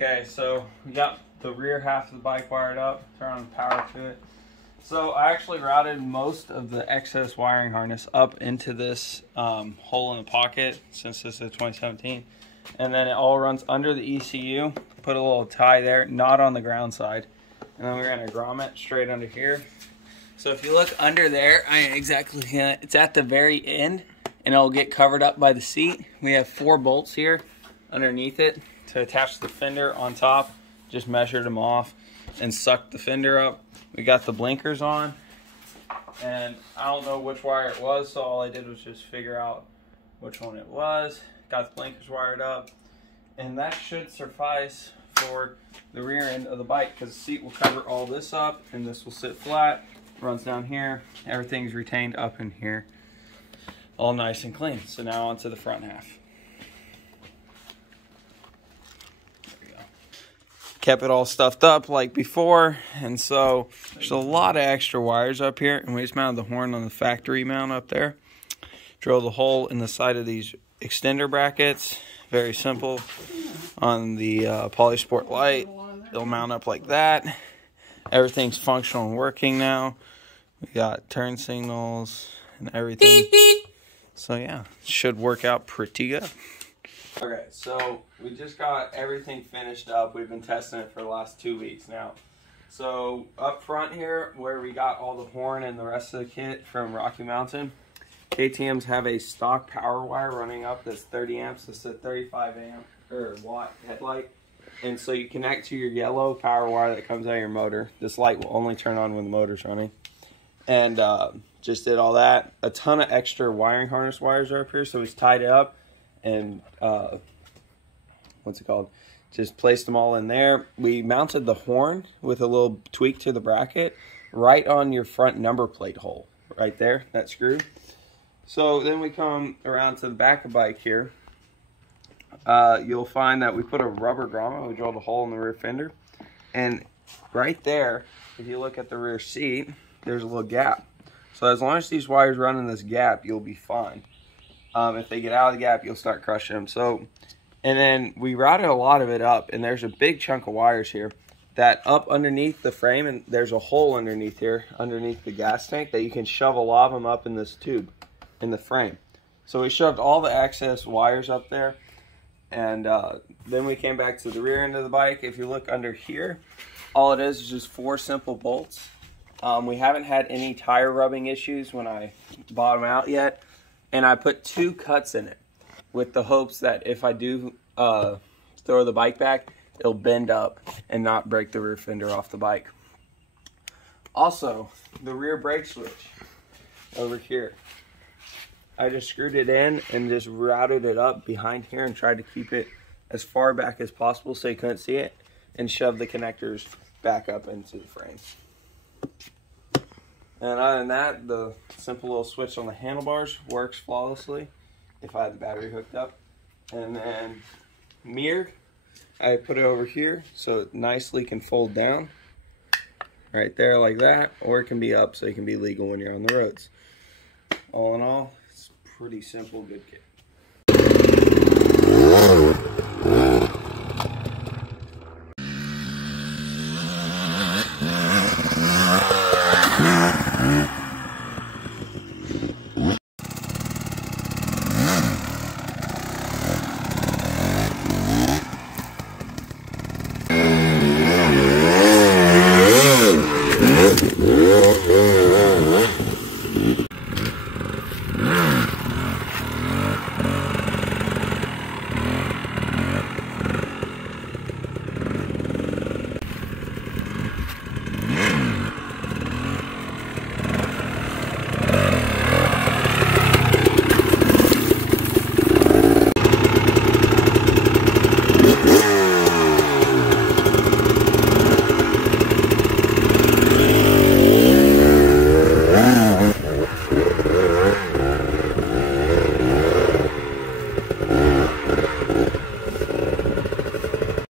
Okay, so we got the rear half of the bike wired up, turn on the power to it. So I actually routed most of the excess wiring harness up into this hole in the pocket, since this is 2017. And then it all runs under the ECU, put a little tie there, not on the ground side. And then we're gonna grommet straight under here. So if you look under there, it's at the very end, and it'll get covered up by the seat. We have 4 bolts here underneath it to attach the fender on top. Just measured them off and sucked the fender up. We got the blinkers on, and I don't know which wire it was, so all I did was just figure out which one it was. Got the blinkers wired up, and that should suffice for the rear end of the bike, because the seat will cover all this up, and this will sit flat, runs down here, everything's retained up in here, all nice and clean. So now onto the front half. Kept it all stuffed up like before, and so there's a lot of extra wires up here, and we just mounted the horn on the factory mount up there. Drilled a hole in the side of these extender brackets, very simple. On the Polysport Light, it'll mount up like that. Everything's functional and working now. We got turn signals and everything. So yeah, should work out pretty good. Okay, so we just got everything finished up. We've been testing it for the last 2 weeks now. So up front here, where we got all the horn and the rest of the kit from Rocky Mountain, KTM's have a stock power wire running up that's 30 amps. It's a 35 amp or watt headlight. And so you connect to your yellow power wire that comes out of your motor. This light will only turn on when the motor's running. And just did all that. A ton of extra wiring harness wires are up here, so we tied it up and just placed them all in there. We mounted the horn with a little tweak to the bracket right on your front number plate hole right there, that screw. So then we come around to the back of the bike here. You'll find that we put a rubber grommet. We drilled a hole in the rear fender, and right there, if you look at the rear seat, there's a little gap. So as long as these wires run in this gap, you'll be fine. If they get out of the gap, you'll start crushing them. So, and then we routed a lot of it up, and there's a big chunk of wires here that up underneath the frame, and there's a hole underneath here, underneath the gas tank, that you can shove a lot of them up in this tube in the frame. So we shoved all the excess wires up there, and then we came back to the rear end of the bike. If you look under here, all it is just 4 simple bolts. We haven't had any tire rubbing issues when I bottom out yet. And I put 2 cuts in it with the hopes that if I do throw the bike back, it'll bend up and not break the rear fender off the bike. Also, the rear brake switch over here. I just screwed it in and just routed it up behind here and tried to keep it as far back as possible so you couldn't see it, and shove the connectors back up into the frame. And other than that, the simple little switch on the handlebars works flawlessly if I had the battery hooked up. And then mirror, I put it over here so it nicely can fold down right there like that, or it can be up so it can be legal when you're on the roads. All in all, it's pretty simple, good kit. Yeah.